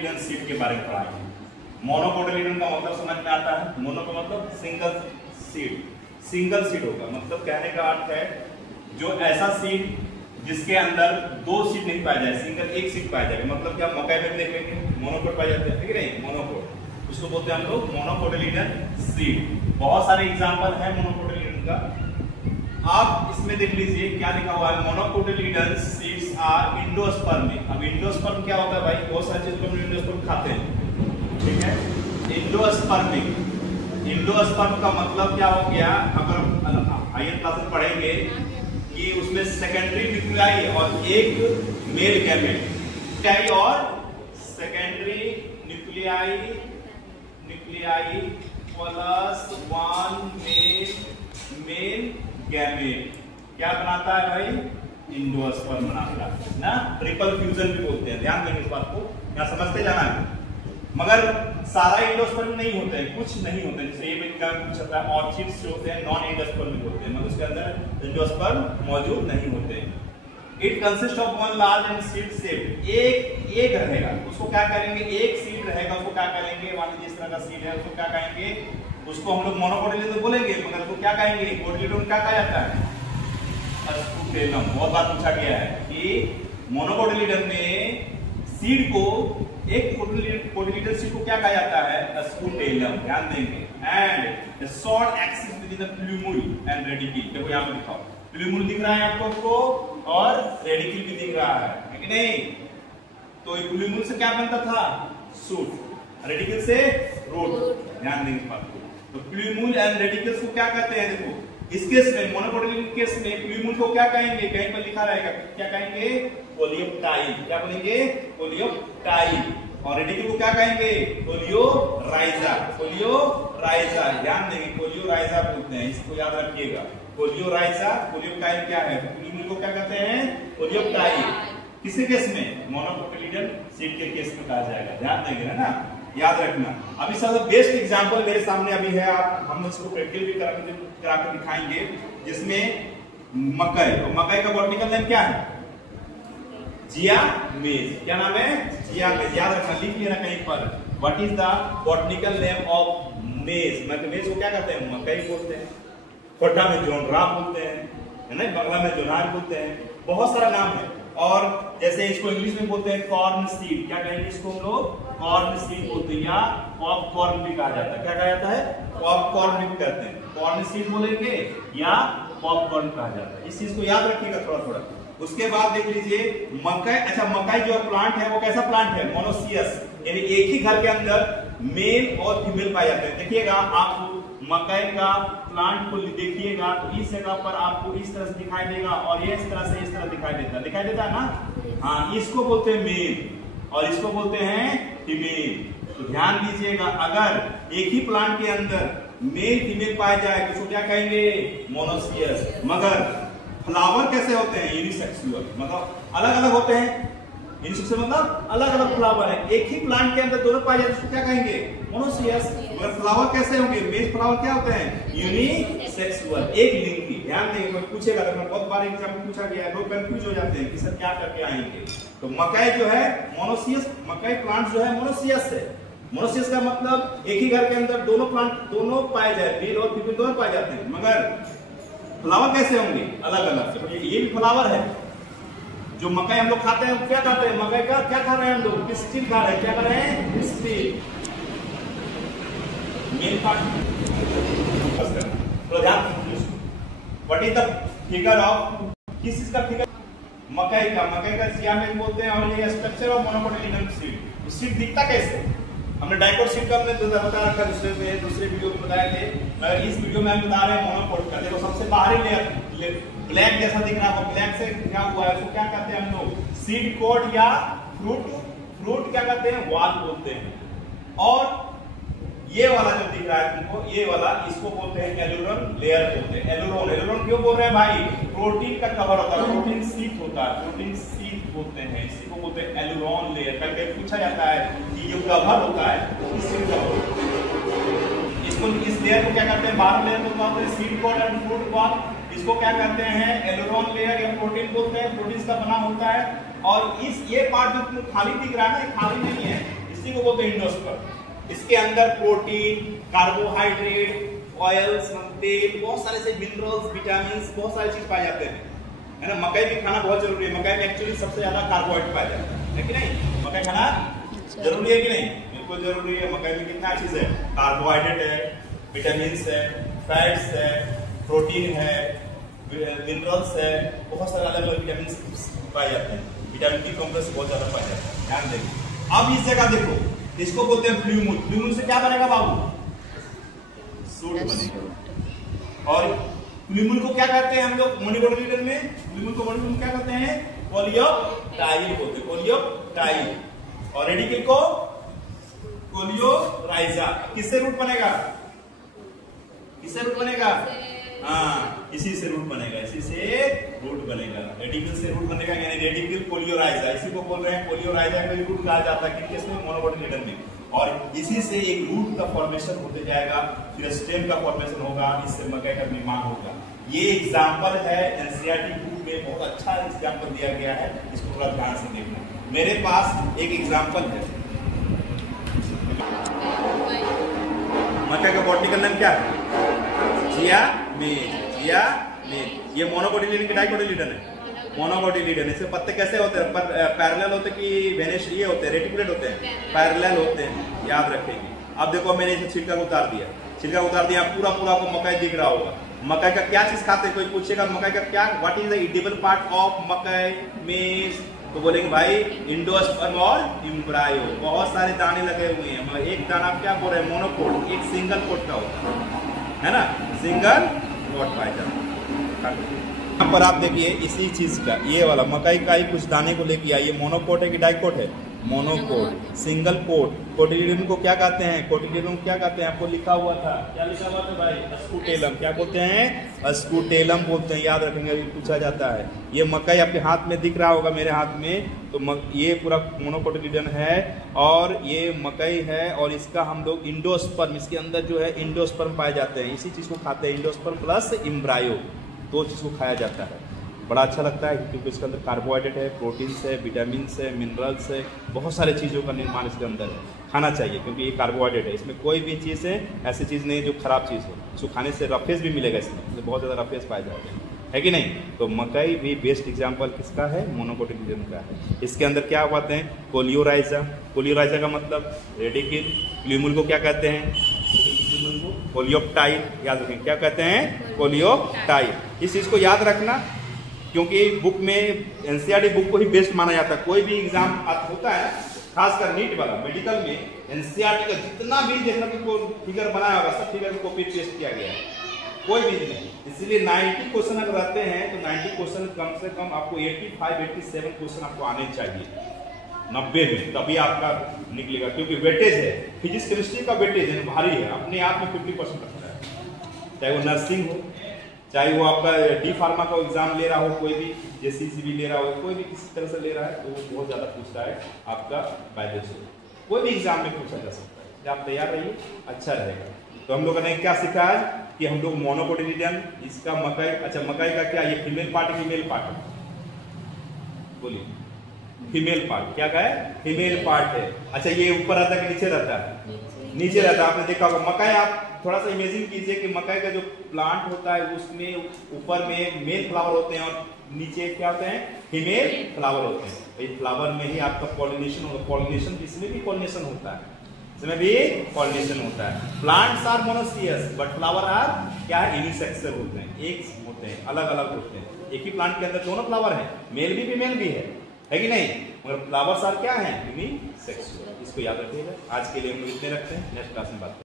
Monocotyledon seed के बारे में पढ़ाएंगे। मोनोकोटिलिडन का मतलब समझ में आता है, मोनो का मतलब सिंगल सीड, सिंगल सीड होगा, मतलब कहने का अर्थ है जो ऐसा सीड जिसके अंदर दो सीड नहीं पाया जाए, सिंगल एक सीड पाया जाएगा। मतलब क्या मकई में देख लेंगे मोनोकोट पाए जाते हैं, ठीक है नहीं, मोनोकोट, उसको बोलते हैं हम लोग मोनोकोटिलिडन सीड। बहुत सारे एग्जांपल है मोनोकोटिलिडन का, आप इसमें देख लीजिए क्या लिखा हुआ है, मोनोकोटिलिडन सीड्स आर एंडोस्पर्मिक। अब एंडोस्पर्म क्या होता है भाई, बहुत सारी चीजों को हम एंडोस्पर्म खाते हैं, ठीक है। एंडोस्पर्मिक, एंडोस्पर्म का मतलब क्या हो गया, अगर आइए क्लास में पढ़ेंगे कि उसमें सेकेंडरी न्यूक्लियाई और एक मेल गैमेट और secondary nuclei plus one male gamete क्या बनाता है भाई, एंडोस्पर्म बनाता है ना। ट्रिपल फ्यूजन भी बोलते हैं, ध्यान देंगे इस बात को, यहाँ समझते जाना है। मगर सारा एंडोस्पर्म नहीं होते हैं, कुछ नहीं होते हैं, जैसे ये पूछ सकता है ऑर्चिड्स जो होते हैं नॉन एंडोस्पर्मिक होते हैं, मतलब उसके अंदर एंडोस्पर्म मौजूद नहीं होते हैं। It consist of one large and seed set, एक रहेगा, उसको क्या करेंगे, एक सीड रहेगा, उसको क्या करेंगे, मान लीजिए इस तरह का सीड है, उसको क्या कहेंगे, उसको हम लोग मोनोकोटिलिडन बोलेंगे, मगर उसको क्या कहेंगे, कोटिलिडन क्या कहा जाता है, स्कूटेलम। बहुत बार पूछा गया है कि मोनोकोटिलिडन में सीड को, एक कोटिलिडन सीड को क्या कहा जाता है, स्कूटेलम, ध्यान देंगे। And short axis with the plumule and radical, देखो यहां पे लिखा है, प्लूमुल दिख रहा है आपको और रेडिकल भी दिख रहा है कि नहीं। तो प्लूमुल से क्या बनता था, सूट, रेडिकल से रूट, ध्यान देंगे इस बात को। तो प्लूमुल एंड रेडिकल्स को क्या कहते हैं, देखो इस केस में मोनोकोटिलिडन केस में प्लूमुल को क्या कहेंगे, कहीं पर लिखा रहेगा, क्या कहेंगे, कोलियोप्टाइल, क्या बोलेंगे, कोलियोप्टाइल। और रेडिकल को क्या कहेंगे, कोलियोराइजा, कोलियोराइजा, ध्यान देंगे, कोलियोराइजा बोलते हैं, इसको याद रखिएगा, कोलियोराइजा। कोलियोप्टाइल क्या है, प्लूमुल को क्या कहते हैं, कोलियोप्टाइल। किसी केस में, मोनोकोटिलिडन सीड के केस में कहा जाएगा, ध्यान देंगे ना, याद रखना। अभी सबसे बेस्ट एग्जांपल मेरे सामने अभी है, आप हम इसको प्रैक्टिकल भी करा के दिखाएंगे, जिसमें मकई, और मकई का बॉटनिकल नेम क्या है, जिया मेज, क्या नाम है, जिया मेज, याद रखना, लिख लेना कहीं पर, what is the botanical name of मेज। मेज को क्या कहते हैं, मकई बोलते हैं, खोटा में जोनरा बोलते हैं, है ना, बंगला में जोनार बोलते हैं, बहुत सारा नाम है। और जैसे इसको इंग्लिश में बोलते हैं कॉर्न सीड, क्या कहेंगे इसको हम लोग, कॉर्न सीड बोलते हैं, या पॉपकॉर्न भी कहा जाता है, क्या कहा जाता है, पॉपकॉर्न भी कहते हैं, कॉर्न सीड बोलेंगे या पॉपकॉर्न कहा जाता है, इस चीज को याद रखिएगा थोड़ा थोड़ा। उसके बाद देख लीजिए मकई, अच्छा मकई जो प्लांट है वो कैसा प्लांट है, मोनोसियस, यानी एक ही घर के अंदर मेल और फीमेल पाए जाते हैं। देखिएगा आप मकई का प्लांट को देखिएगा तो इस जगह पर आपको इस तरह से दिखाई देगा, और ये इस तरह से इस तरह दिखाई देता है ना, हाँ, इसको बोलते हैं मेल और इसको बोलते हैं फीमेल। तो ध्यान दीजिएगा, अगर एक ही प्लांट के अंदर मेल फीमेल पाया जाए तो उसको क्या कहेंगे, मोनोसियस। मगर फ्लावर कैसे होते हैं, यूनिसेक्सुअल, मतलब अलग अलग होते हैं, यूनिसेक्सुअल मतलब अलग अलग फ्लावर है, एक ही प्लांट के अंदर दोनों पाए जाते हैं, उसको क्या कहेंगे, मोनोसियस। मगर फ्लावर कैसे होंगे, मेल फ्लावर क्या होते हैं, यूनिसेक्सुअल, एक लिंगी। ध्यान देंगे, कोई पूछेगा तो बहुत बार एग्जाम में पूछा गया है, लोग कंफ्यूज हो जाते हैं कि सर क्या करके आएंगे। तो मकई जो है मोनोसियस, मकई प्लांट जो है मोनोसियस है। मोनोसियस का मतलब एक ही घर के अंदर दोनों प्लांट दोनों पाए जाए, मेल और फीमेल दोनों पाए जाते हैं। मगर फ्लावर कैसे होंगे, अलग अलग। ये भी फ्लावर है, जो मकई हम लोग खाते हैं, क्या खाते हैं, मकई का क्या खा रहे हैं हम लोग, पिस्टिल खा रहे हैं, क्या खा रहे हैं, pistil, male part. What is the figure of, किस चीज का फिगर, मकई का जिया मेज बोलते हैं। और ये structure of monocotyledon seed, seed दिखता कैसे, हमने डाइकोट सीड का हमने बता रखा दूसरे वीडियो में बताए थे, मगर इस वीडियो में हम बता रहे हैं मोनोकोट का। देखो सबसे बाहरी लेयर ब्लैक जैसा दिख रहा है, ब्लैक से क्या हुआ है, उसको क्या कहते हैं हम लोग, सीड कोट या फ्रूट क्या कहते हैं, वाल बोलते हैं। और ये वाला जो दिख रहा है तुमको, ये वाला, इसको बोलते हैं एलुरन लेयर बोलते हैं। एलुरन क्यों बोल रहे हैं भाई, प्रोटीन का कवर होता है, प्रोटीन शीट होता है, प्रोटीन शीट बोलते हैं, इसी को बोलते हैं एलुरन लेयर। करके पूछा जाता है कि ये कवर होता है, इसको इस लेयर को क्या कहते हैं, बाहर लेयर को बोलते हैं सीड कोट एंड फ्रूट वाल, इसको क्या कहते हैं, एलुरन लेयर या प्रोटीन बोलते हैं, प्रोटीन का बना होता है। और इस ये पार्ट जो खाली दिख रहा है ना, ये खाली नहीं है, इसी को बोलते हैं एंडोस्पर्म। इसके अंदर प्रोटीन, कार्बोहाइड्रेट, ऑयल्स, तेल, बहुत सारे से मिनरल्स, विटामिन, बहुत सारी चीज पाए जाते हैं, है ना। मकई भी खाना बहुत जरूरी है। मकई में एक्चुअली सबसे ज्यादा कार्बोहाइड्रेट पाया जाता है कि नहीं? मकई खाना जरूरी है कि नहीं? बिल्कुल जरूरी है। मकई में कितना चीज है? कार्बोहाइड्रेट है, विटामिन है, फैट्स है, प्रोटीन है, मिनरल्स है, बहुत सारे अलग अलग विटामिन पाए जाते हैं। विटामिन बी कॉम्प्लेक्स बहुत ज्यादा पाया जाता है, ध्यान देंगे। अब इस जगह देखो, इसको बोलते हैं फ्लूमुल। फ्लूमुल से क्या बनेगा बाबू? सूट बनेगा। और फ्लूमुल को क्या कहते हैं हम लोग मोनोकोटिलिडन में? फ्लूमुल को मोनोकोटिलिडन क्या कहते हैं? कोलियोटाइल बोलते हैं, कोलियोटाइल। और रेडिकल को कोलियोराइजा। किससे रूट बनेगा? किससे रूट बनेगा? हाँ, इसी से रूट बनेगा, इसी से रूट बनेगा। रेडिकल से रूट बनेगा, यानी रेडिकल कोलियोराइजा। इसी को बोल रहे हैं कोलियोराइजा का रूट कहा जाता है किस में? मोनोकोटिलिडन में। और इसी से एक रूट का फॉर्मेशन होते जाएगा, फिर स्टेम का फॉर्मेशन होगा, इससे मकई का निर्माण होगा। ये एग्जाम्पल है एनसीईआरटी बुक में, बहुत अच्छा एग्जाम्पल दिया गया है, इसको थोड़ा ध्यान से देखना। मेरे पास एक एग्जाम्पल है, मकई का बॉटनिकल नेम क्या है? जिया मेज। ये मोनोकोटिलिडन की डाइकोटिलिडन है? मोनोकोटिलिडन। इससे पत्ते कैसे होते हैं? पैरेलल होते कि वेनिश ये होते हैं, रेटिकुलेट होते हैं? पैरेलल होते हैं, याद रखेंगे। अब देखो मैंने इसे छिलका उतार दिया, छिलका उतार दिया, पूरा पूरा आपको मकई दिख रहा होगा। मकई का क्या चीज खाते हैं? कोई पूछेगा मकई का क्या, what is the edible part of मकई, मेज, तो बोलेंगे भाई एंडोस्पर्म और एम्ब्रायो। बहुत सारे दाने लगे हुए हैं। एक दाना क्या बोल रहे हैं? मोनोकोट, एक सिंगल कोट का होता है ना, सिंगल कोट पाया जाता है। यहाँ पर आप देखिए इसी चीज का, ये वाला मकई का ही कुछ दाने को लेके आइए। मोनोकोट है कि डाइकोट है? मोनोकोट। Single quote. कोटिलिडन को क्या कहते हैं? कोटिलिडन को क्या कहते हैं? आपको लिखा हुआ था, क्या लिखा हुआ था भाई? अस्कुटेलम। क्या बोलते हैं? अस्कुटेलम बोलते हैं, याद रखेंगे, अभी पूछा जाता है। ये मकई आपके हाथ में दिख रहा होगा, मेरे हाथ में, तो ये पूरा मोनोकोटिलिडन है और ये मकई है। और इसका हम लोग इंडोस्पर्म, इसके अंदर जो है इंडोस्पर्म पाए जाते हैं, इसी चीज को खाते हैं। इंडोस्पर्म प्लस एम्ब्रायो, दो चीज को खाया जाता है। बड़ा अच्छा लगता है क्योंकि इसके अंदर कार्बोहाइड्रेट है, प्रोटीन्स है, विटामिन्स है, मिनरल्स है, बहुत सारे चीज़ों का निर्माण इसके अंदर है। खाना चाहिए क्योंकि ये कार्बोहाइड्रेट है। इसमें कोई भी चीज़ है ऐसी चीज़ नहीं जो खराब चीज़ हो। इसको खाने से रफेज भी मिलेगा, इसमें बहुत ज़्यादा रफेज पाए जाते हैं, है कि नहीं? तो मकई भी बेस्ट एग्जाम्पल किसका है? मोनोकोटिलिडन का है। इसके अंदर क्या पाते हैं? कोलियोराइजा। कोलियोराइजा का मतलब रेडिकल। फ्लूमुल को क्या कहते हैं? कोलियोप्टाइल। याद रखें, क्या कहते हैं? कोलियोप्टाइल। इस चीज को याद रखना क्योंकि बुक में, एनसीईआरटी बुक को ही बेस्ट माना जाता है। कोई भी एग्जाम होता है, खासकर नीट वाला, मेडिकल में, एनसीईआरटी का जितना भी देखना को फिगर बनाया होगा, सब फिगर को कॉपी पेस्ट किया गया है, कोई भी नहीं। इसलिए 90 क्वेश्चन अगर रहते हैं तो 90 क्वेश्चन कम से कम आपको 85-87 क्वेश्चन आपको आने चाहिए 90 में, तभी आपका निकलेगा। क्योंकि वेटेज है, फिजिक्स केमिस्ट्री का वेटेज है, भारी है, अपने आप में 50% रखता है। चाहे वो नर्सिंग हो, चाहे वो आपका डी फार्मा का एग्जाम ले रहा हो, कोई भी जेसीसीबी ले रहा हो, कोई भी किसी तरह से ले रहा है, तो वो बहुत ज्यादा पूछता है आपका बायोलॉजी से। कोई भी एग्जाम में पूछा जा सकता है। जब आप तैयार रहिए, अच्छा रहेगा। तो हम लोगों ने क्या सीखा है कि हम लोग मोनोकोटिलिडन, इसका मकई, अच्छा मकई का क्या, ये फीमेल पार्ट है, फीमेल पार्ट है, बोलिए फीमेल पार्ट, क्या का है? फीमेल पार्ट है। अच्छा ये ऊपर रहता है कि नीचे रहता है? नीचे रहता है। आपने देखा होगा मकई, आप थोड़ा सा इमेजिन कीजिए कि मकई का जो प्लांट होता है उसमें ऊपर में मेल फ्लावर होते हैं और नीचे क्या होते हैं? फीमेल फ्लावर होते हैं। तो इस फ्लावर में ही आपका पॉलिनेशन होगा। पॉलिनेशन, इसमें भी पॉलिनेशन होता है, इसमें भी पॉलिनेशन होता है। Plants are monoecious but flower are क्या है? यूनिसेक्सुअल होते हैं, एक होते हैं, अलग अलग होते हैं। एक ही प्लांट के अंदर दोनों फ्लावर हैं, मेल भी फीमेल भी है कि नहीं? मगर फ्लावर्स आर क्या है? यूनिसेक्सुअल। इसको याद रखिएगा। आज के लिए हम लोग इतने रखते हैं, नेक्स्ट क्लास में बात करेंगे।